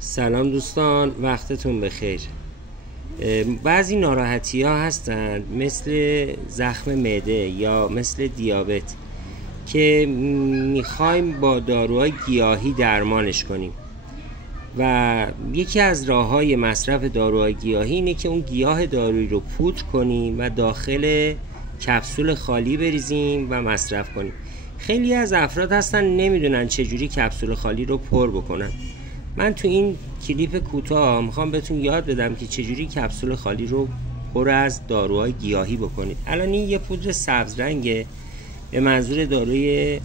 سلام دوستان، وقتتون بخیر. بعضی ناراحتی ها هستند مثل زخم معده یا مثل دیابت که میخوایم با داروهای گیاهی درمانش کنیم و یکی از راه های مصرف داروهای گیاهی اینه که اون گیاه دارویی رو پودر کنیم و داخل کپسول خالی بریزیم و مصرف کنیم. خیلی از افراد هستن نمیدونن چجوری کپسول خالی رو پر بکنن. من تو این کلیپ کوتاه میخوام بهتون یاد بدم که چجوری کپسول خالی رو پر از داروهای گیاهی بکنید. الان این یه پودر سبز رنگه، به منظور داروی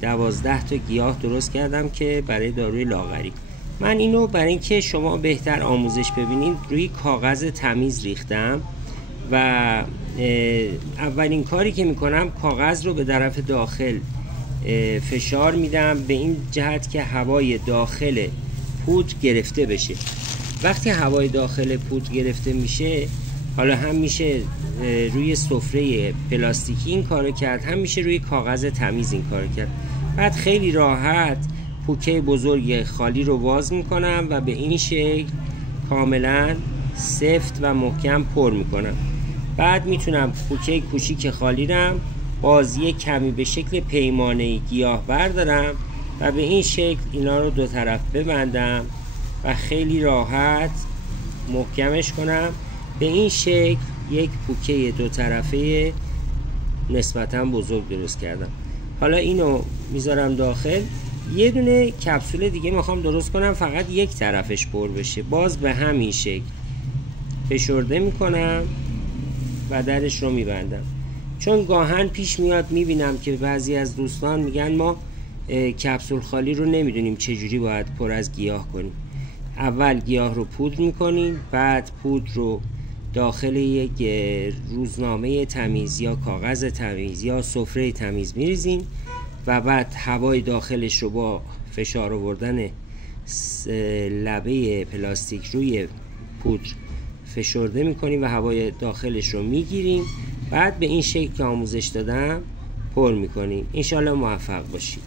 12 تا گیاه درست کردم که برای داروی لاغری. من اینو برای اینکه شما بهتر آموزش ببینید روی کاغذ تمیز ریختم و اولین کاری که میکنم کاغذ رو به طرف داخل فشار میدم به این جهت که هوای داخل پودر گرفته بشه. وقتی هوای داخل پودر گرفته میشه، حالا هم میشه روی سفره پلاستیکی این کارو کرد، هم میشه روی کاغذ تمیز این کارو کرد. بعد خیلی راحت پوکه بزرگ خالی رو باز میکنم و به این شکل کاملا سفت و محکم پر میکنم. بعد میتونم پوکه کوچیک خالی رم بازی کمی به شکل پیمانه گیاه بردارم و به این شکل اینا رو دو طرف ببندم و خیلی راحت محکمش کنم. به این شکل یک پوکه دو طرفه نسبتا بزرگ درست کردم. حالا اینو میذارم داخل. یه دونه کپسول دیگه میخوام درست کنم فقط یک طرفش پر بشه. باز به همین شکل فشرده میکنم و درش رو میبندم. چون گاهن پیش میاد میبینم که بعضی از دوستان میگن ما کپسول خالی رو نمیدونیم چجوری باید پر از گیاه کنیم. اول گیاه رو پودر میکنیم، بعد پودر رو داخل یک روزنامه تمیز یا کاغذ تمیز یا سفره تمیز میریزین و بعد هوای داخلش رو با فشار آوردن لبه پلاستیک روی پودر فشرده میکنیم و هوای داخلش رو میگیریم. بعد به این شکل که آموزش دادم پر میکنیم. انشالله موفق باشید.